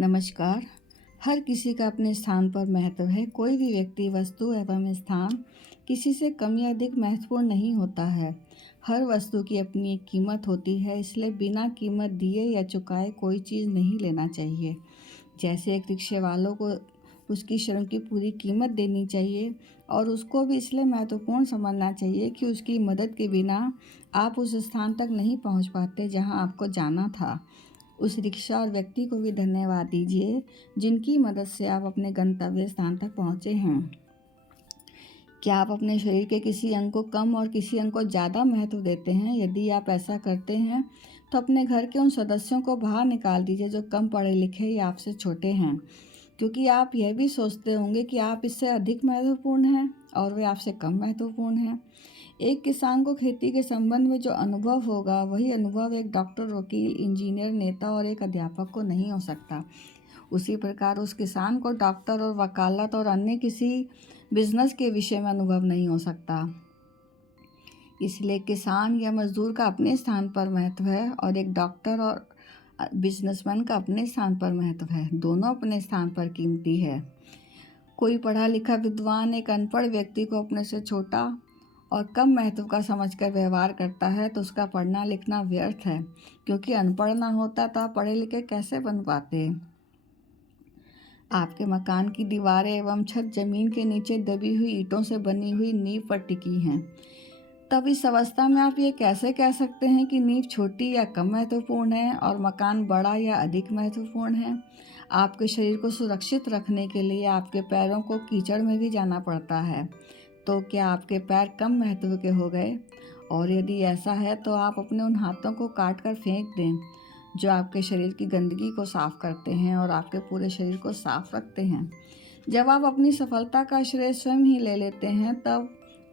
नमस्कार। हर किसी का अपने स्थान पर महत्व है। कोई भी व्यक्ति, वस्तु एवं स्थान किसी से कम या अधिक महत्वपूर्ण नहीं होता है। हर वस्तु की अपनी एक कीमत होती है, इसलिए बिना कीमत दिए या चुकाए कोई चीज़ नहीं लेना चाहिए। जैसे एक रिक्शे वालों को उसकी श्रम की पूरी कीमत देनी चाहिए और उसको भी इसलिए महत्वपूर्ण समझना चाहिए कि उसकी मदद के बिना आप उस स्थान तक नहीं पहुंच पाते जहां आपको जाना था। उस रिक्शा और व्यक्ति को भी धन्यवाद दीजिए जिनकी मदद से आप अपने गंतव्य स्थान तक पहुंचे हैं। क्या आप अपने शरीर के किसी अंग को कम और किसी अंग को ज़्यादा महत्व देते हैं? यदि आप ऐसा करते हैं तो अपने घर के उन सदस्यों को बाहर निकाल दीजिए जो कम पढ़े लिखे या आपसे छोटे हैं, क्योंकि आप यह भी सोचते होंगे कि आप इससे अधिक महत्वपूर्ण हैं और वे आपसे कम महत्वपूर्ण हैं। एक किसान को खेती के संबंध में जो अनुभव होगा, वही अनुभव एक डॉक्टर, वकील, इंजीनियर, नेता और एक अध्यापक को नहीं हो सकता। उसी प्रकार उस किसान को डॉक्टर और वकालत और अन्य किसी बिजनेस के विषय में अनुभव नहीं हो सकता। इसलिए किसान या मजदूर का अपने स्थान पर महत्व है और एक डॉक्टर और बिजनेसमैन का अपने स्थान पर महत्व है। दोनों अपने स्थान पर कीमती है। कोई पढ़ा लिखा विद्वान एक अनपढ़ व्यक्ति को अपने से छोटा और कम महत्व का समझकर व्यवहार करता है तो उसका पढ़ना लिखना व्यर्थ है, क्योंकि अनपढ़ ना होता तो आप पढ़े लिखे कैसे बन पाते। आपके मकान की दीवारें एवं छत जमीन के नीचे दबी हुई ईंटों से बनी हुई नींव पर टिकी हैं। तब इस अवस्था में आप ये कैसे कह सकते हैं कि नींव छोटी या कम महत्वपूर्ण है और मकान बड़ा या अधिक महत्वपूर्ण है? आपके शरीर को सुरक्षित रखने के लिए आपके पैरों को कीचड़ में भी जाना पड़ता है, तो क्या आपके पैर कम महत्व के हो गए? और यदि ऐसा है तो आप अपने उन हाथों को काट कर फेंक दें जो आपके शरीर की गंदगी को साफ करते हैं और आपके पूरे शरीर को साफ रखते हैं। जब आप अपनी सफलता का श्रेय स्वयं ही ले लेते हैं, तब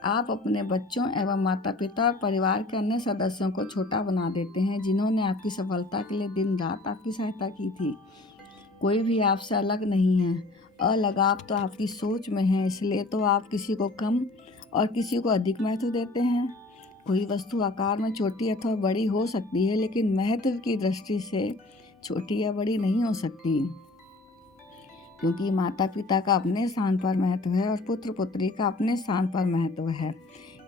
आप अपने बच्चों एवं माता पिता और परिवार के अन्य सदस्यों को छोटा बना देते हैं, जिन्होंने आपकी सफलता के लिए दिन रात आपकी सहायता की थी। कोई भी आपसे अलग नहीं है। अलगाव तो आपकी सोच में है, इसलिए तो आप किसी को कम और किसी को अधिक महत्व देते हैं। कोई वस्तु आकार में छोटी अथवा बड़ी हो सकती है, लेकिन महत्व की दृष्टि से छोटी या बड़ी नहीं हो सकती, क्योंकि माता पिता का अपने स्थान पर महत्व है और पुत्र पुत्री का अपने स्थान पर महत्व है।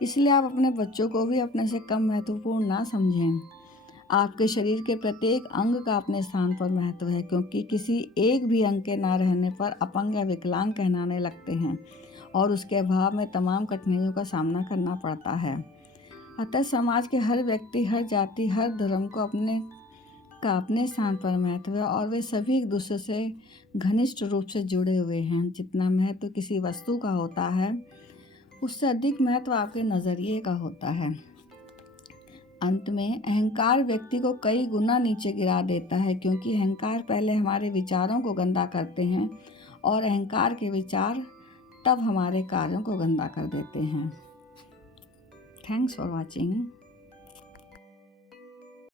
इसलिए आप अपने बच्चों को भी अपने से कम महत्वपूर्ण ना समझें। आपके शरीर के प्रत्येक अंग का अपने स्थान पर महत्व है, क्योंकि किसी एक भी अंग के ना रहने पर अपंग या विकलांग कहलाने लगते हैं और उसके अभाव में तमाम कठिनाइयों का सामना करना पड़ता है। अतः समाज के हर व्यक्ति, हर जाति, हर धर्म को अपने स्थान पर महत्व है और वे सभी एक दूसरे से घनिष्ठ रूप से जुड़े हुए हैं। जितना महत्व किसी वस्तु का होता है, उससे अधिक महत्व आपके नज़रिए का होता है। अंत में अहंकार व्यक्ति को कई गुना नीचे गिरा देता है, क्योंकि अहंकार पहले हमारे विचारों को गंदा करते हैं और अहंकार के विचार तब हमारे कार्यों को गंदा कर देते हैं। Thanks for watching.